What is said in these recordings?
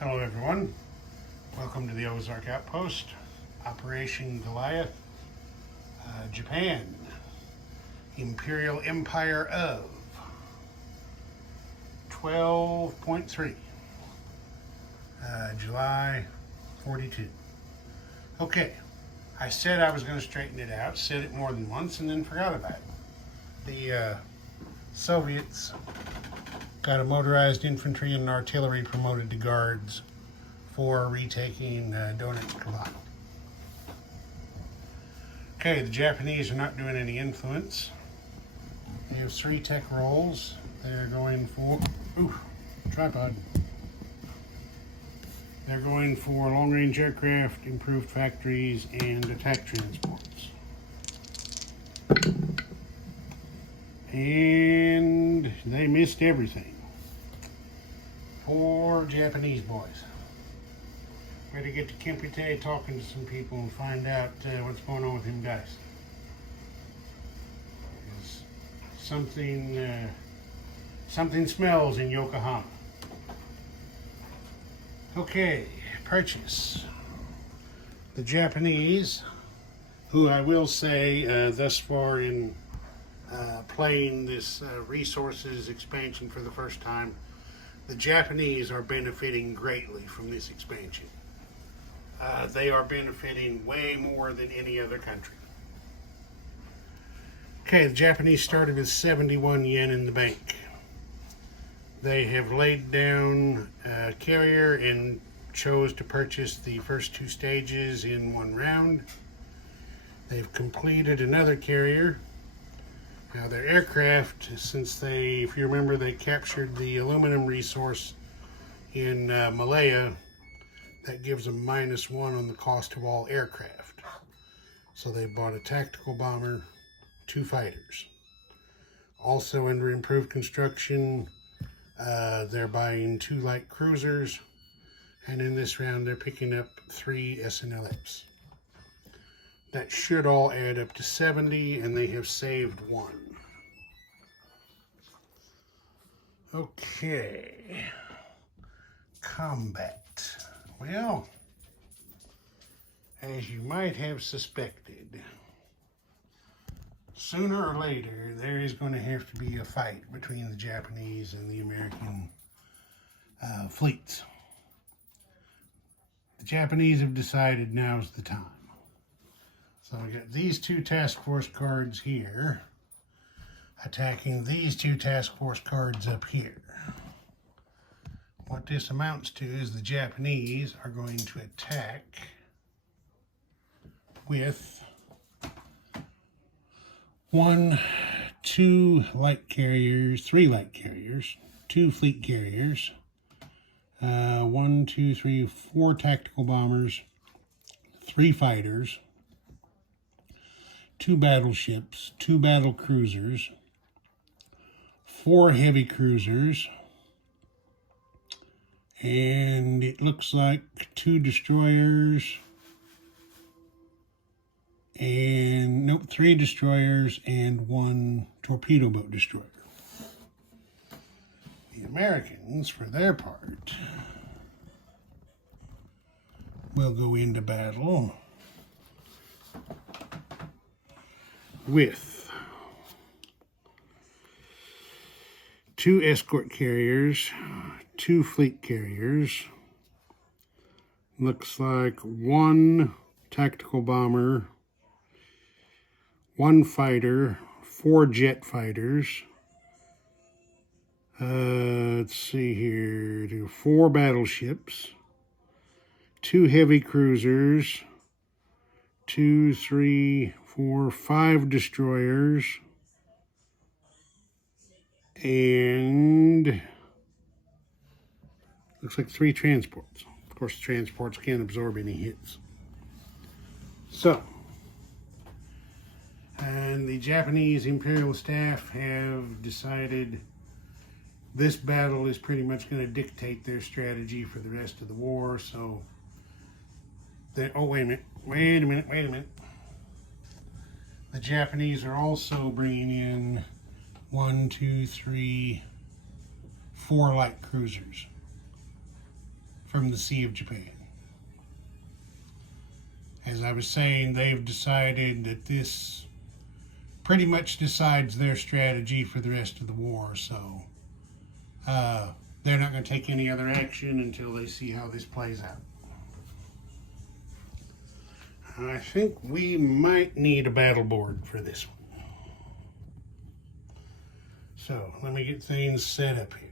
Hello everyone, welcome to the Ozark Outpost, Operation Goliath, Japan, Imperial Empire of 12.3, July 42. Okay, I said I was going to straighten it out, said it more than once and then forgot about it. The Soviets got a motorized infantry and artillery promoted to guards for retaking Donetsk. Okay, the Japanese are not doing any influence. They have 3 tech roles. They're going for, tripod. They're going for long-range aircraft, improved factories, and attack transports. And they missed everything. Poor Japanese boys. We had to get to Kempite talking to some people and find out what's going on with him guys. Something smells in Yokohama. Okay, purchase. The Japanese, who I will say thus far in playing this resources expansion for the first time, the Japanese are benefiting greatly from this expansion. They are benefiting way more than any other country. Okay, the Japanese started with 71 yen in the bank. They have laid down a carrier and chose to purchase the first 2 stages in 1 round. They've completed another carrier. Now their aircraft, since if you remember, they captured the aluminum resource in Malaya, that gives them -1 on the cost of all aircraft. So they bought a tactical bomber, 2 fighters. Also under improved construction, they're buying 2 light cruisers, and in this round they're picking up 3 SNLFs. That should all add up to 70, and they have saved 1. Okay, combat. Well, as you might have suspected, sooner or later there is going to have to be a fight between the Japanese and the American fleets. The Japanese have decided now's the time. So we got these 2 task force cards here attacking these 2 task force cards up here. What this amounts to is the Japanese are going to attack with 2 light carriers, 3 light carriers, 2 fleet carriers, 4 tactical bombers, 3 fighters, 2 battleships, 2 battle cruisers, 4 heavy cruisers, and it looks like 2 destroyers, and 3 destroyers and 1 torpedo boat destroyer. The Americans, for their part, will go into battle with 2 escort carriers, 2 fleet carriers, looks like 1 tactical bomber, 1 fighter, 4 jet fighters, let's see here, 4 battleships, 2 heavy cruisers, 2, 3, 4, 5 destroyers, and looks like 3 transports. Of course, the transports can't absorb any hits. So, and the Japanese Imperial staff have decided this battle is pretty much going to dictate their strategy for the rest of the war. So, oh, wait a minute. The Japanese are also bringing in 1, 2, 3, 4 light cruisers from the Sea of Japan. As I was saying, they've decided that this pretty much decides their strategy for the rest of the war, so they're not going to take any other action until they see how this plays out. I think we might need a battle board for this one. So let me get things set up here.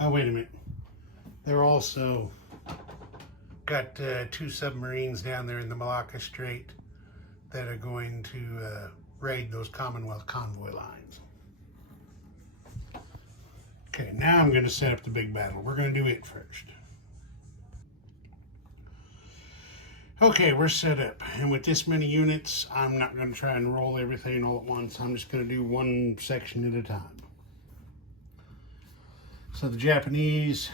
Oh, wait a minute. They're also got 2 submarines down there in the Malacca Strait that are going to raid those Commonwealth convoy lines. Okay, now I'm going to set up the big battle. We're going to do it first. Okay, we're set up. And with this many units, I'm not going to try and roll everything all at once. I'm just going to do one section at a time. So the Japanese,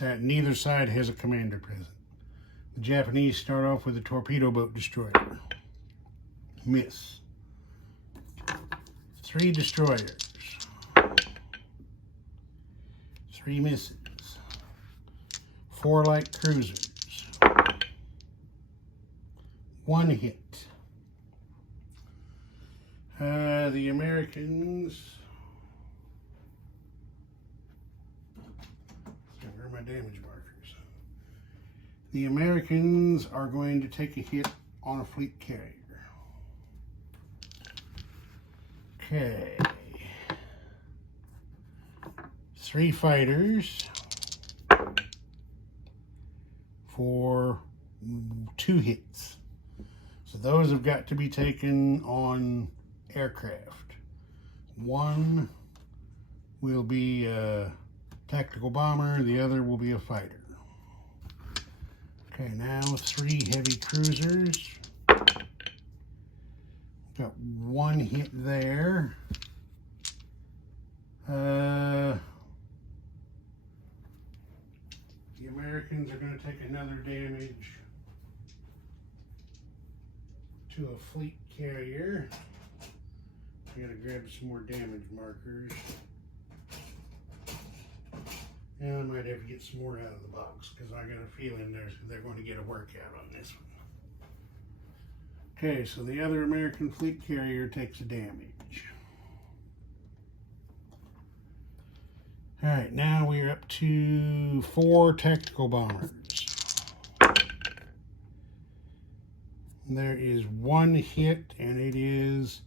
neither side has a commander present. The Japanese start off with a torpedo boat destroyer. Miss. 3 destroyers. 3 misses. 4 light cruisers. 1 hit. The Americans. Where are my damage markers? The Americans are going to take a hit on a fleet carrier. Okay. 3 fighters for 2 hits. So those have got to be taken on aircraft. 1 will be a tactical bomber, the other will be a fighter. Okay, now 3 heavy cruisers. Got 1 hit there. The Americans are going to take another damage to a fleet carrier. I gotta grab some more damage markers. And I might have to get some more out of the box because I got a feeling they're going to get a workout on this one. Okay, so the other American fleet carrier takes a damage. All right, now we're up to 4 tactical bombers. There is 1 hit, and it is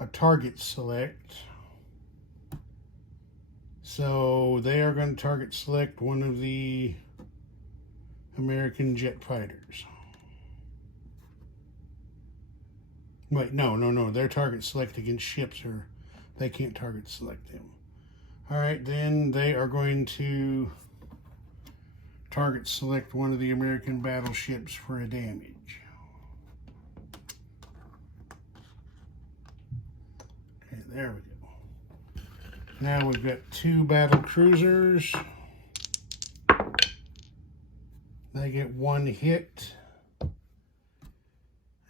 a target select. So they are going to target select one of the American jet fighters. Wait, no. Their target select against ships, or they can't target select them. All right, then they are going to target select one of the American battleships for a damage. Okay, there we go. Now we've got 2 battle cruisers. They get 1 hit.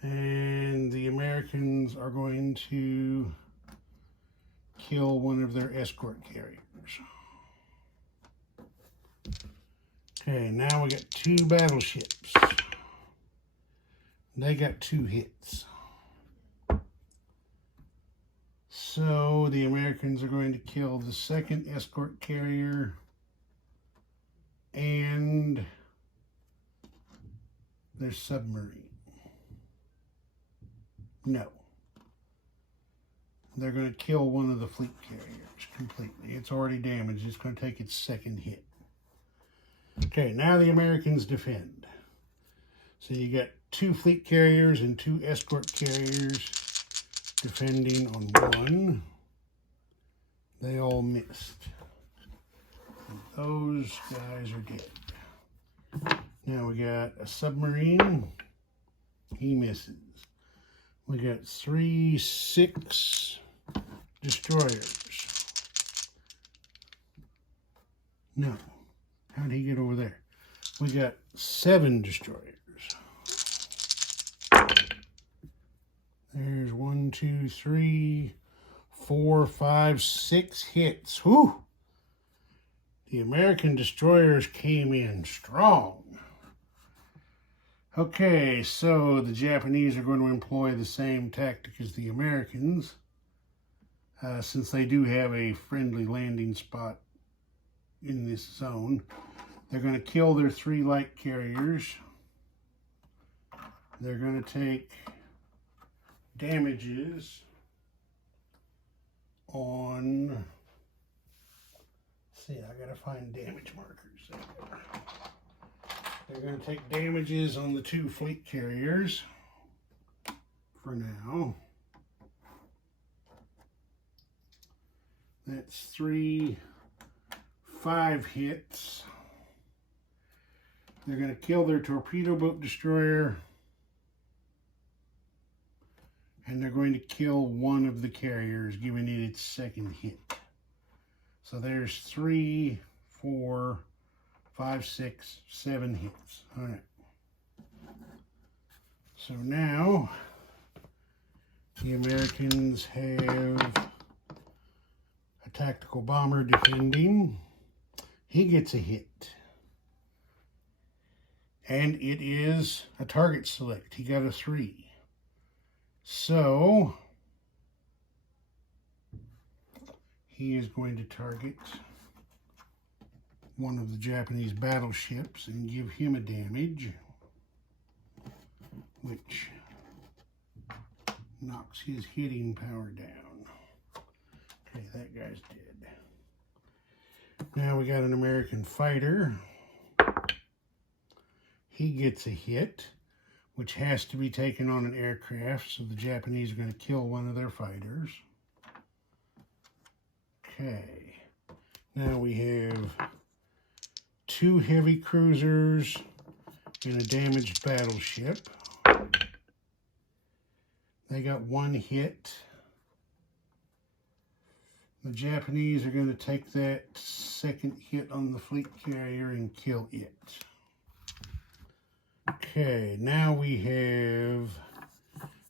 And the Americans are going to kill one of their escort carriers. Okay, now we got 2 battleships. They got 2 hits. So the Americans are going to kill the 2nd escort carrier and their submarine. No. They're going to kill one of the fleet carriers completely. It's already damaged. It's going to take its 2nd hit. Okay, now the Americans defend. So you got 2 fleet carriers and 2 escort carriers defending on 1. They all missed. And those guys are dead. Now we got a submarine. He misses. We got 3 6 destroyers. No. How'd he get over there? We got 7 destroyers. There's 1, 2, 3, 4, 5, 6 hits. Whew! The American destroyers came in strong. Okay, so the Japanese are going to employ the same tactic as the Americans, since they do have a friendly landing spot in this zone. They're going to kill their 3 light carriers. They're going to take damages on, see, I got to find damage markers there. They're going to take damages on the 2 fleet carriers for now. That's 3, 5 hits. They're going to kill their torpedo boat destroyer, and they're going to kill 1 of the carriers, giving it its 2nd hit. So there's 3, 4, 5, 6, 7 hits. All right. So now the Americans have a tactical bomber defending. He gets a hit. And it is a target select. He got a 3. So he is going to target one of the Japanese battleships and give him a damage, which knocks his hitting power down. Okay, that guy's dead. Now we got an American fighter. He gets a hit, which has to be taken on an aircraft, so the Japanese are going to kill one of their fighters. Okay, now we have 2 heavy cruisers and a damaged battleship. They got 1 hit. The Japanese are going to take that 2nd hit on the fleet carrier and kill it. Okay, now we have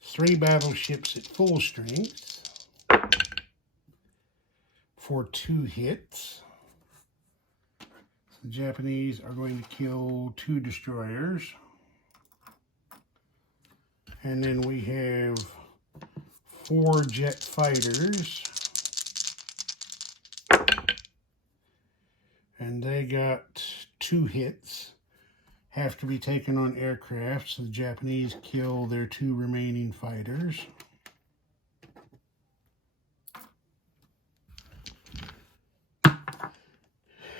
3 battleships at full strength for 2 hits. The Japanese are going to kill 2 destroyers. And then we have 4 jet fighters. And they got 2 hits. Have to be taken on aircraft, so the Japanese kill their 2 remaining fighters.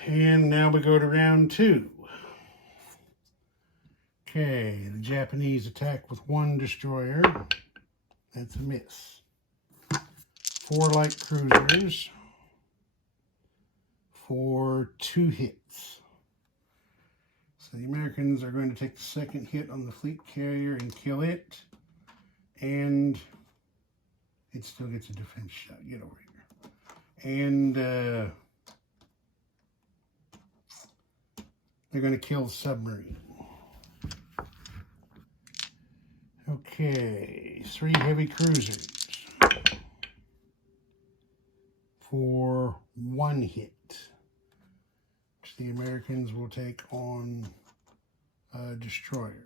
And now we go to round 2. Okay, the Japanese attack with 1 destroyer. That's a miss. 4 light cruisers for 2 hits. So the Americans are going to take the 2nd hit on the fleet carrier and kill it. And it still gets a defense shot. Get over here. And they're going to kill the submarine. Okay, 3 heavy cruisers for 1 hit, which the Americans will take on a destroyer.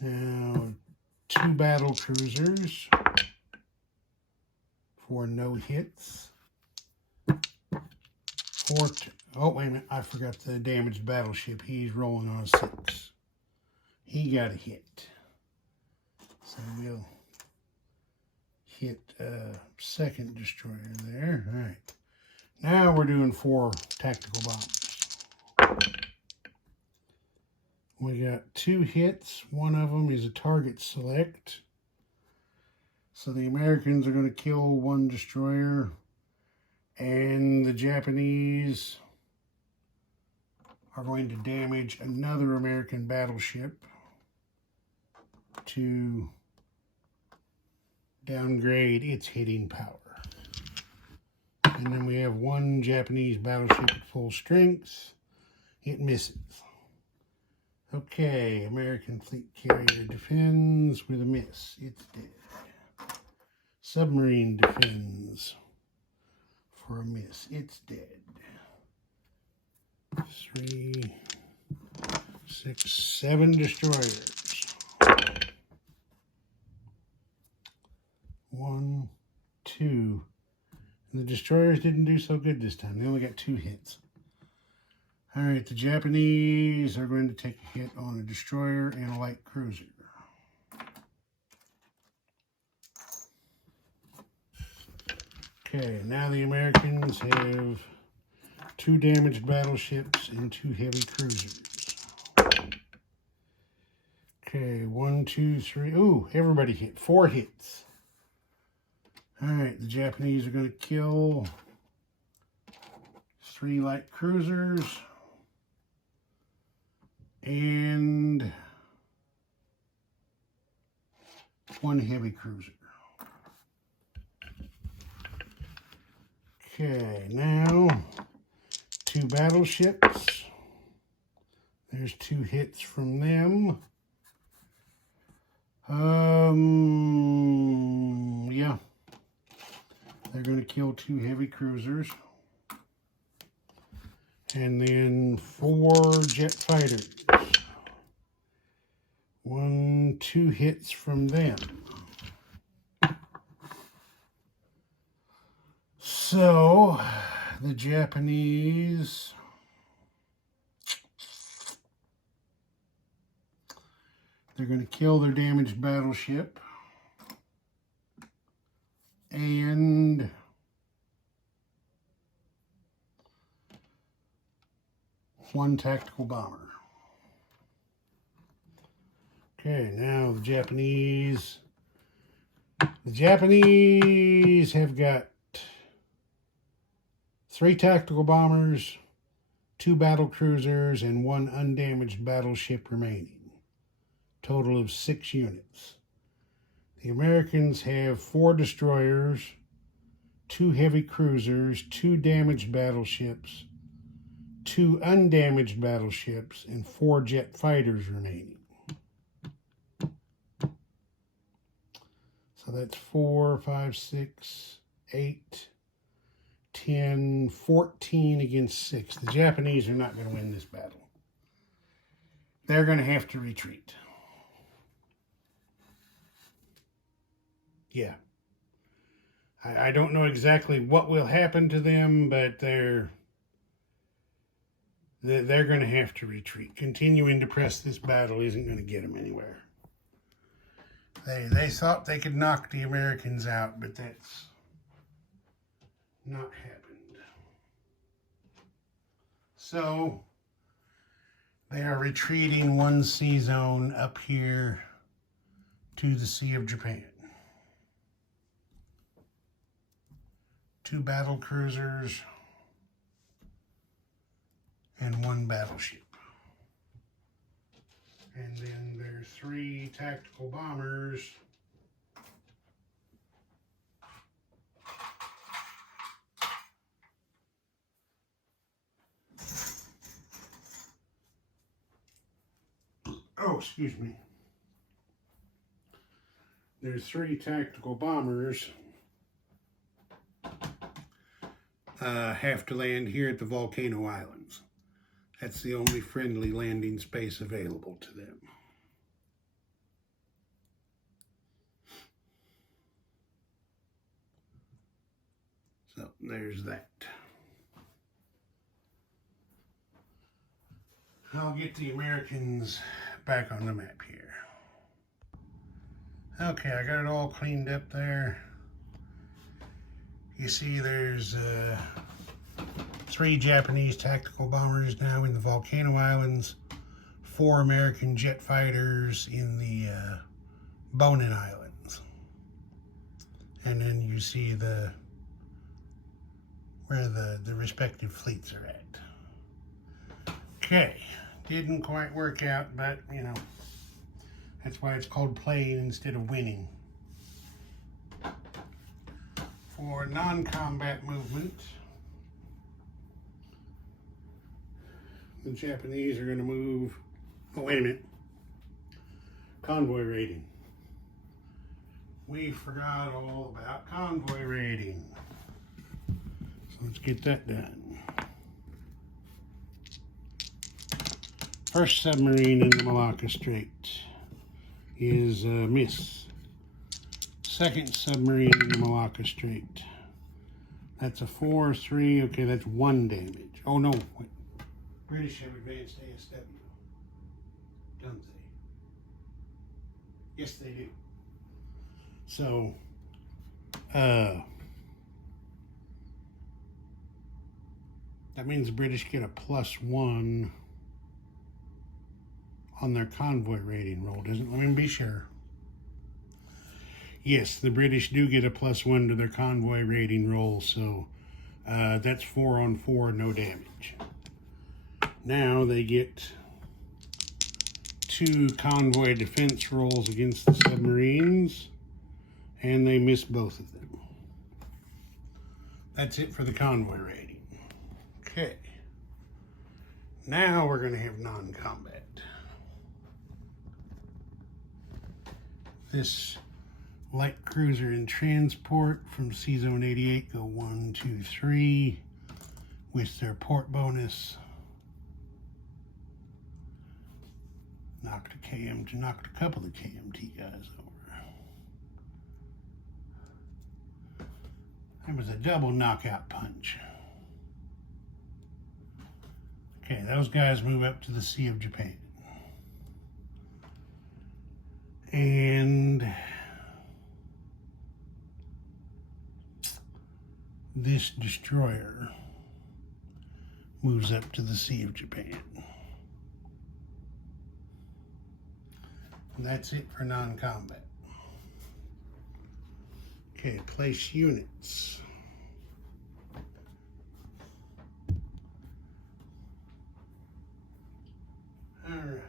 Now, 2 battle cruisers for no hits. 4, oh wait a minute, I forgot the damaged battleship. He's rolling on a 6. He got a hit. So we'll hit a 2nd destroyer there. All right. Now we're doing 4 tactical bombers. We got 2 hits. One of them is a target select. So the Americans are going to kill 1 destroyer. And the Japanese are going to damage another American battleship to downgrade its hitting power. And then we have 1 Japanese battleship at full strength. It misses. Okay, American fleet carrier defends with a miss. It's dead. Submarine defends for a miss. It's dead. 3, 6, 7 destroyers. 1, 2. And the destroyers didn't do so good this time. They only got 2 hits. All right, the Japanese are going to take a hit on a destroyer and a light cruiser. Okay, now the Americans have 2 damaged battleships and 2 heavy cruisers. Okay, 1, 2, 3. Ooh, everybody hit. 4 hits. All right, the Japanese are going to kill 3 light cruisers and 1 heavy cruiser. Okay, now 2 battleships. There's 2 hits from them. Yeah. They're going to kill 2 heavy cruisers. And then 4 jet fighters. 1, 2 hits from them. So, the Japanese they're going to kill their damaged battleship and one tactical bomber. Okay, now the Japanese have got 3 tactical bombers, 2 battle cruisers, and 1 undamaged battleship remaining. Total of 6 units. The Americans have 4 destroyers, 2 heavy cruisers, 2 damaged battleships, 2 undamaged battleships, and 4 jet fighters remaining. So that's 4, 5, 6, 8, 10, 14 against 6. The Japanese are not going to win this battle. They're going to have to retreat. Yeah. I don't know exactly what will happen to them, but they're going to have to retreat. Continuing to press this battle isn't going to get them anywhere. They thought they could knock the Americans out, but that's not happened. So they are retreating 1 sea zone up here to the Sea of Japan. 2 battle cruisers and 1 battleship. And then there's 3 tactical bombers. Oh, excuse me. There's 3 tactical bombers have to land here at the Volcano Islands. That's the only friendly landing space available to them. So there's that. I'll get the Americans back on the map here. Okay, I got it all cleaned up there. You see there's 3 Japanese tactical bombers now in the Volcano Islands, 4 American jet fighters in the Bonin Islands. And then you see where the respective fleets are at. Okay, didn't quite work out, but you know, that's why it's called playing instead of winning. For non-combat movement, the Japanese are going to move, oh wait a minute, convoy raiding. We forgot all about convoy raiding. let's get that done. First submarine in the Malacca Strait is a miss. Second submarine in the Malacca Strait. That's a 4-3. Okay, that's 1 damage. Oh no, wait. British have advanced ASW. Don't they? Yes, they do. So, that means the British get a +1 on their convoy rating roll, doesn't it? Let me be sure. Yes, the British do get a +1 to their convoy rating roll, so that's 4 on 4, no damage. Now they get 2 convoy defense rolls against the submarines, and they miss both of them. That's it for the convoy rating. Okay. Now we're going to have non-combat. This light cruiser in transport from Sea Zone 88 go 1, 2, 3 with their port bonus. Knocked a couple of KMT guys over. That was a double knockout punch. Okay, those guys move up to the Sea of Japan. And this destroyer moves up to the Sea of Japan. And that's it for non-combat. Okay, place units. All right.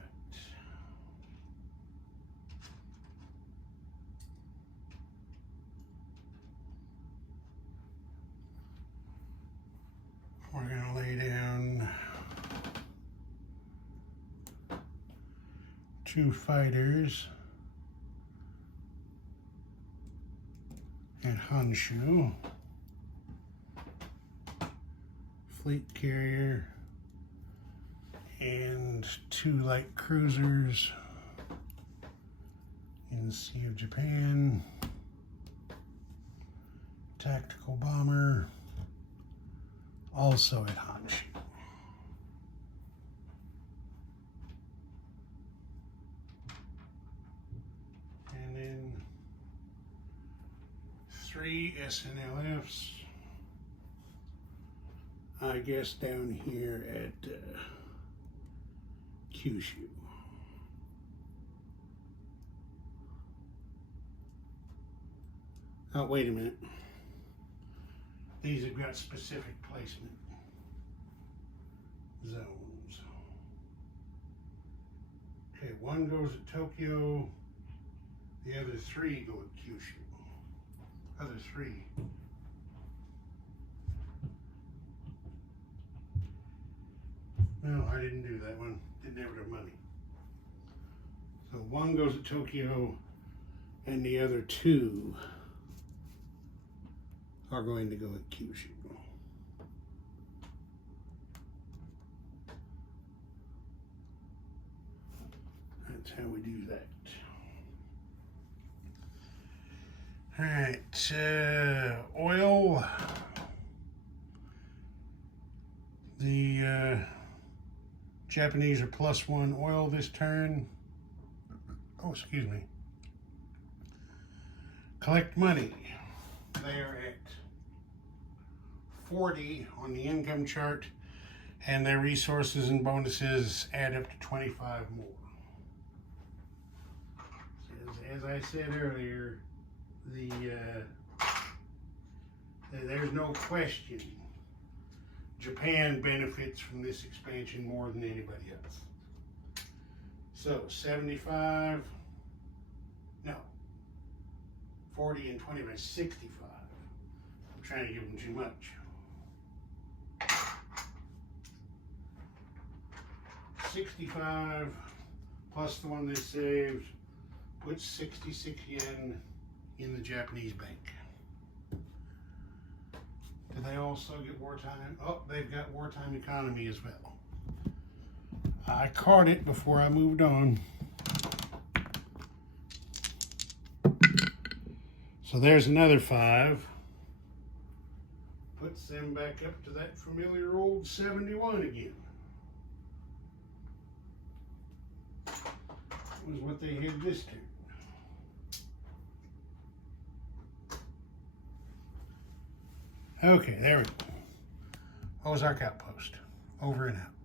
We're going to lay down 2 fighters at Honshu, fleet carrier, and 2 light cruisers in the Sea of Japan, tactical bomber, also at Honshu. And then 3 SNLFs, I guess, down here at Kyushu. Oh, wait a minute. These have got specific placement zones. Okay, 1 goes at Tokyo, the other 3 go at Kyushu. Other 3. No, I didn't do that one. Didn't have enough money. So 1 goes at Tokyo, and the other 2 are going to go at Kyushu. That's how we do that. All right, oil. The Japanese are +1 oil this turn. Oh, excuse me. Collect money. They are at 40 on the income chart, and their resources and bonuses add up to 25 more. As I said earlier, there's no question Japan benefits from this expansion more than anybody else. So 75, no, 40 and 25, 65. I'm trying to give them too much. 65 plus the one they saved puts 66 yen in the Japanese bank. Did They also get wartime. Oh, they've got wartime economy as well. I caught it before I moved on. So there's another 5. Puts them back up to that familiar old 71 again. That was what they had this turn. Okay, there we go. Ozark Outpost. Over and out.